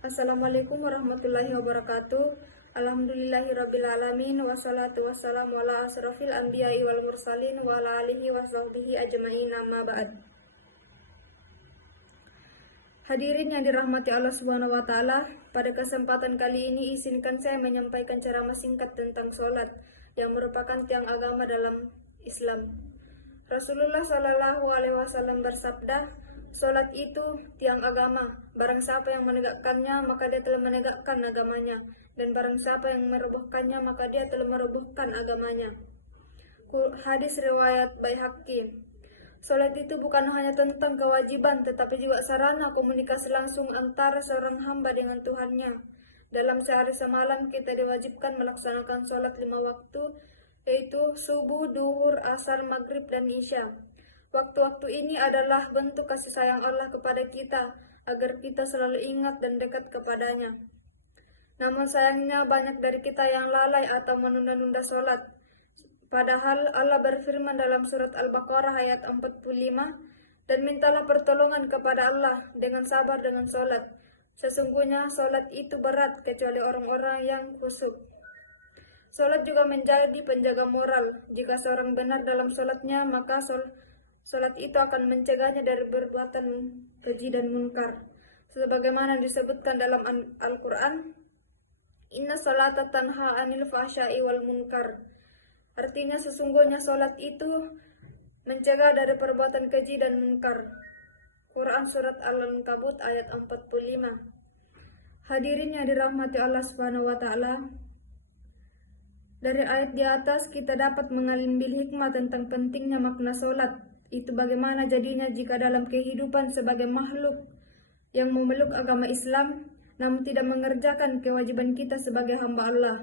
Assalamualaikum warahmatullahi wabarakatuh. Alhamdulillahirrabbilalamin. Wassalatu wassalamu ala asrafil anbiya'i wal mursalin wa ala alihi wa sahbihi ajma'in, amma ba'd. Hadirin yang dirahmati Allah Subhanahu wa taala, pada kesempatan kali ini izinkan saya menyampaikan ceramah singkat tentang sholat yang merupakan tiang agama dalam Islam. Rasulullah Shallallahu alaihi wasallam bersabda, "Sholat itu tiang agama. Barang siapa yang menegakkannya, maka dia telah menegakkan agamanya. Dan barang siapa yang merobohkannya, maka dia telah merobohkan agamanya." Hadis riwayat Baihaqi. Sholat itu bukan hanya tentang kewajiban, tetapi juga sarana komunikasi langsung antara seorang hamba dengan Tuhannya. Dalam sehari semalam kita diwajibkan melaksanakan sholat 5 waktu, yaitu subuh, duhur, asar, maghrib, dan isya. Waktu-waktu ini adalah bentuk kasih sayang Allah kepada kita, agar kita selalu ingat dan dekat kepadanya. Namun sayangnya banyak dari kita yang lalai atau menunda-nunda sholat. Padahal Allah berfirman dalam surat Al-Baqarah ayat 45, "Dan mintalah pertolongan kepada Allah dengan sabar dengan sholat. Sesungguhnya sholat itu berat kecuali orang-orang yang khusyuk." Sholat juga menjadi penjaga moral. Jika seorang benar dalam sholatnya, maka sholat itu akan mencegahnya dari perbuatan keji dan munkar. Sebagaimana disebutkan dalam Al-Quran, "Inna sholata tanha anil fahsya'i wal munkar." Artinya sesungguhnya sholat itu mencegah dari perbuatan keji dan munkar. Quran surat Al-Ankabut ayat 45. Hadirin yang dirahmati Allah Subhanahu wa taala, dari ayat di atas kita dapat mengambil hikmah tentang pentingnya makna sholat. Itu bagaimana jadinya jika dalam kehidupan sebagai makhluk yang memeluk agama Islam, namun tidak mengerjakan kewajiban kita sebagai hamba Allah.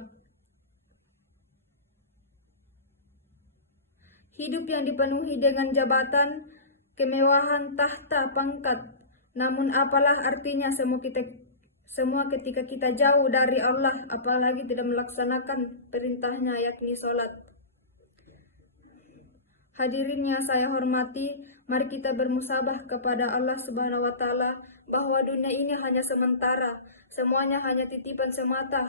Hidup yang dipenuhi dengan jabatan, kemewahan, tahta, pangkat. Namun apalah artinya semua ketika kita jauh dari Allah, apalagi tidak melaksanakan perintahnya yakni sholat. Hadirin yang saya hormati, mari kita bermusabah kepada Allah Subhanahu wa taala bahwa dunia ini hanya sementara, semuanya hanya titipan semata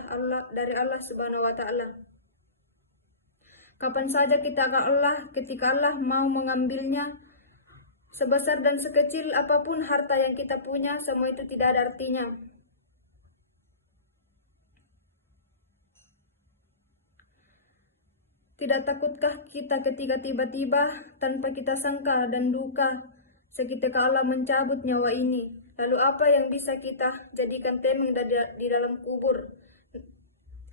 dari Allah Subhanahu wa taala. Kapan saja kita akan Allah, ketika Allah mau mengambilnya. Sebesar dan sekecil apapun harta yang kita punya, semua itu tidak ada artinya. Tidak takutkah kita ketika tiba-tiba tanpa kita sangka dan duka, seketika Allah mencabut nyawa ini? Lalu apa yang bisa kita jadikan temeng di dalam kubur?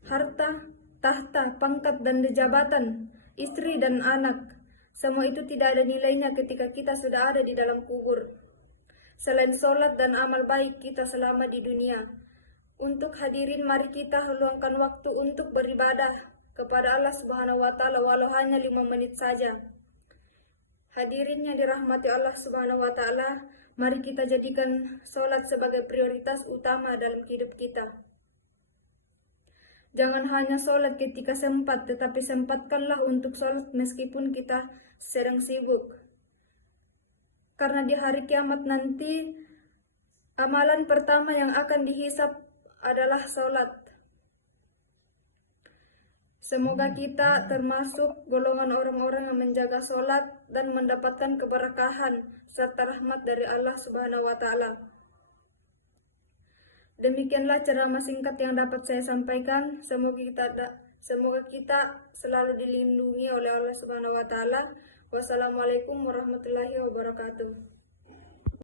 Harta, tahta, pangkat, dan jabatan, istri dan anak, semua itu tidak ada nilainya ketika kita sudah ada di dalam kubur. Selain sholat dan amal baik kita selama di dunia. Untuk hadirin, mari kita luangkan waktu untuk beribadah kepada Allah Subhanahu wa taala walau hanya 5 menit saja. Hadirin yang dirahmati Allah Subhanahu wa taala, mari kita jadikan sholat sebagai prioritas utama dalam hidup kita. Jangan hanya sholat ketika sempat, tetapi sempatkanlah untuk sholat meskipun kita sedang sibuk. Karena di hari kiamat nanti, amalan pertama yang akan dihisap adalah sholat. Semoga kita termasuk golongan orang-orang yang menjaga sholat dan mendapatkan keberkahan serta rahmat dari Allah Subhanahu wa taala. Demikianlah ceramah singkat yang dapat saya sampaikan. Semoga kita selalu dilindungi oleh Allah Subhanahu wa taala. Wassalamualaikum warahmatullahi wabarakatuh.